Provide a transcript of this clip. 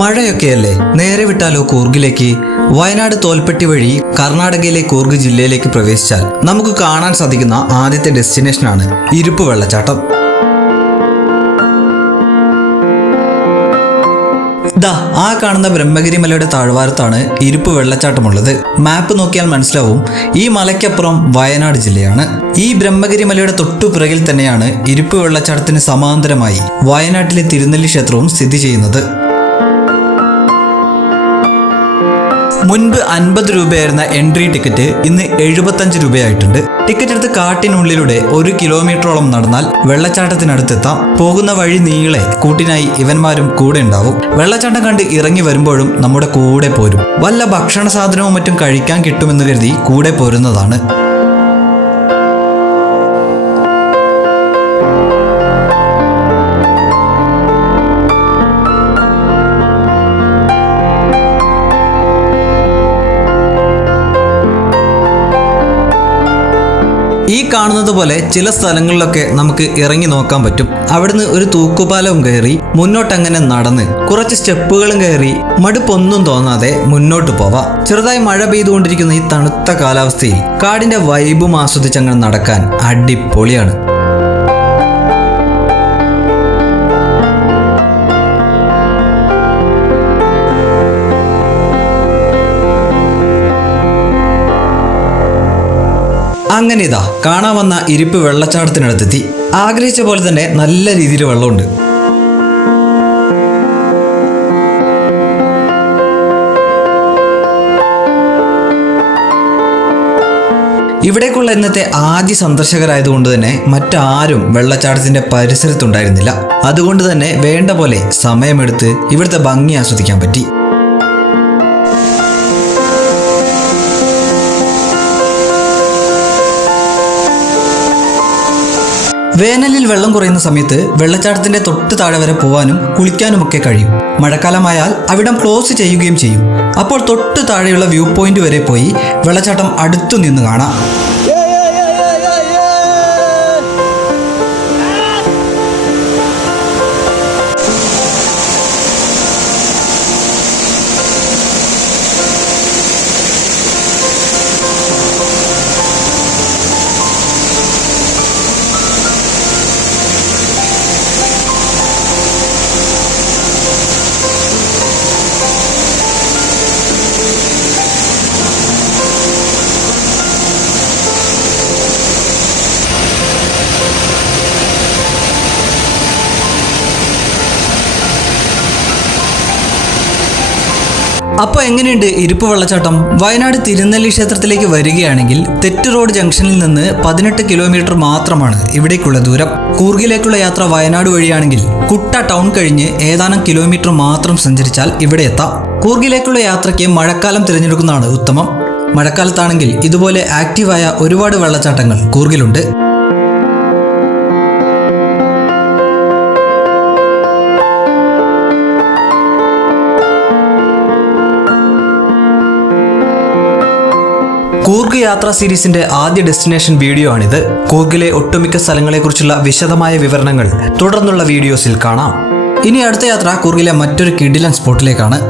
മഴയൊക്കെയല്ലേ നേരെ വിട്ടാലോ കൂർഗിലേക്ക് വയനാട് തോൽപ്പെട്ടി വഴി കർണാടകയിലെ കൂർഗ് ജില്ലയിലേക്ക് പ്രവേശിച്ചാൽ നമുക്ക് കാണാൻ സാധിക്കുന്ന ആദ്യത്തെ ഡെസ്റ്റിനേഷനാണ് ഇരുപ്പ് വെള്ളച്ചാട്ടം ദാ ആ കാണുന്ന ബ്രഹ്മഗിരി മലയുടെ താഴ്വാരത്താണ് ഇരുപ്പ് വെള്ളച്ചാട്ടമുള്ളത് മാപ്പ് നോക്കിയാൽ മനസ്സിലാവും ഈ മലയ്ക്കപ്പുറം വയനാട് ജില്ലയാണ് ഈ ബ്രഹ്മഗിരി മലയുടെ തൊട്ടു തന്നെയാണ് ഇരുപ്പ് വെള്ളച്ചാട്ടത്തിന് സമാന്തരമായി വയനാട്ടിലെ തിരുനെല്ലി ക്ഷേത്രവും സ്ഥിതി ചെയ്യുന്നത് മുൻപ് അൻപത് രൂപയായിരുന്ന എൻട്രി ടിക്കറ്റ് ഇന്ന് എഴുപത്തഞ്ച് രൂപയായിട്ടുണ്ട് ടിക്കറ്റ് എടുത്ത് കാട്ടിനുള്ളിലൂടെ ഒരു കിലോമീറ്ററോളം നടന്നാൽ വെള്ളച്ചാട്ടത്തിനടുത്തെത്താം പോകുന്ന വഴി നീളെ കൂട്ടിനായി ഇവന്മാരും കൂടെ ഉണ്ടാവും വെള്ളച്ചാട്ടം കണ്ട് ഇറങ്ങി വരുമ്പോഴും നമ്മുടെ കൂടെ പോരും വല്ല ഭക്ഷണ സാധനവും മറ്റും കഴിക്കാൻ കിട്ടുമെന്ന് കരുതി കൂടെ പോരുന്നതാണ് കാണുന്നത് പോലെ ചില സ്ഥലങ്ങളിലൊക്കെ നമുക്ക് ഇറങ്ങി നോക്കാൻ പറ്റും അവിടുന്ന് ഒരു തൂക്കുപാലവും കയറി മുന്നോട്ടങ്ങനെ നടന്ന് കുറച്ച് സ്റ്റെപ്പുകളും കയറി മടുപ്പൊന്നും തോന്നാതെ മുന്നോട്ട് പോവാം ചെറുതായി മഴ പെയ്തുകൊണ്ടിരിക്കുന്ന ഈ തണുത്ത കാലാവസ്ഥയിൽ കാടിന്റെ വൈബും ആസ്വദിച്ചങ്ങനെ നടക്കാൻ അടിപൊളിയാണ് അങ്ങനെ ഇതാ കാണാൻ വന്ന ഇരിപ്പ് വെള്ളച്ചാട്ടത്തിനടുത്തെത്തി ആഗ്രഹിച്ച പോലെ തന്നെ നല്ല രീതിയിൽ വെള്ളമുണ്ട് ഇവിടേക്കുള്ള ഇന്നത്തെ ആദ്യ സന്ദർശകരായതുകൊണ്ട് തന്നെ മറ്റാരും വെള്ളച്ചാട്ടത്തിന്റെ പരിസരത്തുണ്ടായിരുന്നില്ല അതുകൊണ്ട് തന്നെ വേണ്ട പോലെ സമയമെടുത്ത് ഇവിടുത്തെ ഭംഗി ആസ്വദിക്കാൻ പറ്റി വേനലിൽ വെള്ളം കുറയുന്ന സമയത്ത് വെള്ളച്ചാട്ടത്തിന്റെ തൊട്ട് താഴെ വരെ പോവാനും കുളിക്കാനുമൊക്കെ കഴിയും മഴക്കാലമായാൽ അവിടം ക്ലോസ് ചെയ്യുകയും ചെയ്യും അപ്പോൾ തൊട്ട് താഴെയുള്ള വ്യൂ പോയിന്റ് വരെ പോയി വെള്ളച്ചാട്ടം അടുത്തു നിന്ന് കാണാം അപ്പോൾ എങ്ങനെയുണ്ട് ഇരിപ്പ് വെള്ളച്ചാട്ടം വയനാട് തിരുനെല്ലി ക്ഷേത്രത്തിലേക്ക് വരികയാണെങ്കിൽ തെറ്റ് റോഡ് ജംഗ്ഷനിൽ നിന്ന് പതിനെട്ട് കിലോമീറ്റർ മാത്രമാണ് ഇവിടേക്കുള്ള ദൂരം കൂർഗിലേക്കുള്ള യാത്ര വയനാട് വഴിയാണെങ്കിൽ കുട്ട ടൗൺ കഴിഞ്ഞ് ഏതാനും കിലോമീറ്റർ മാത്രം സഞ്ചരിച്ചാൽ ഇവിടെ എത്താം കൂർഗിലേക്കുള്ള യാത്രയ്ക്ക് മഴക്കാലം തിരഞ്ഞെടുക്കുന്നതാണ് ഉത്തമം മഴക്കാലത്താണെങ്കിൽ ഇതുപോലെ ആക്റ്റീവായ ഒരുപാട് വെള്ളച്ചാട്ടങ്ങൾ കൂർഗിലുണ്ട് കൂർഗ് യാത്രാ സീരീസിന്റെ ആദ്യ ഡെസ്റ്റിനേഷൻ വീഡിയോ ആണിത് കൂർഗിലെ ഒട്ടുമിക്ക സ്ഥലങ്ങളെക്കുറിച്ചുള്ള വിശദമായ വിവരണങ്ങൾ തുടർന്നുള്ള വീഡിയോസിൽ കാണാം ഇനി അടുത്ത യാത്ര കൂർഗിലെ മറ്റൊരു കിഡിലൻ സ്പോട്ടിലേക്കാണ്